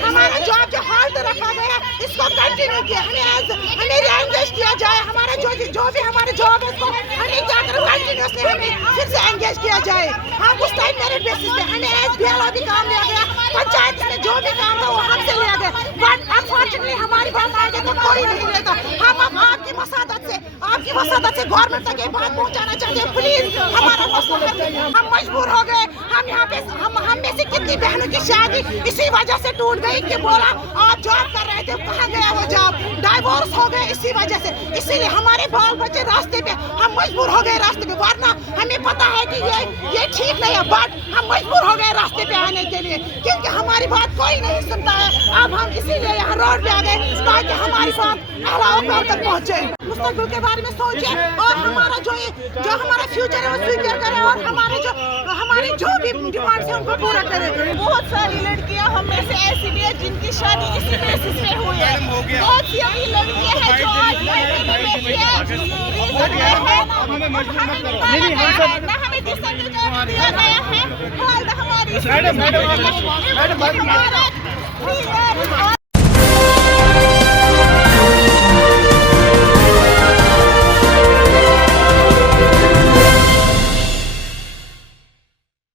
हमारा जॉब जो हाल्ट रखा गया इसको कंटिन्यू किया, हमें रीएंगेज किया जाए। हमारा जो भी हमारा जॉब है उसको हमें जाकर कंटिन्यूसली हमें फिर से एंगेज किया जाए। हम उस टाइम मेरिट बेसिस पे हमें एज बीएलओ भी काम लिया गया, पंचायत में जो भी काम था वो हमसे लिया गया, बट अनफॉर्चुनेटली हमारी बात आगे तो कोई नहीं लेता। हम आपकी मसादत से गवर्नमेंट तक ये बात पहुंचाना चाहते हैं, प्लीज हमारा मसला है। हम मजबूर हो गए, हम यहाँ पे हम में से कितनी बहनों की शादी इसी वजह से टूट गई कि बोला आप जॉब कर रहे थे, कहाँ गया वो जॉब, डाइवोर्स हो गए इसी वजह से। इसीलिए हमारे बाल बच्चे रास्ते पे, हम मजबूर हो गए रास्ते पे, वरना हमें पता है कि ये ठीक नहीं है, बट हम मजबूर हो गए रास्ते पे आने के लिए क्योंकि हमारी बात कोई नहीं सुनता है। अब हम इसीलिए यहाँ रोड पे आ गए ताकि हमारी बात अहलाओ तक पहुँचे। मुस्तकबिल के बारे में सोचे और हमारा जो हमारा फ्यूचर है वो स्वीकार करें और हमारे जो भी डिमांड्स है उनको पूरा करें। बहुत सारी लड़कियां हम में से ऐसी भी है जिनकी शादी इसी बेसिस पे हुई है। बहुत सी ऐसी लड़कियां हैं जो आज ना हमें दिया गया है, हमारी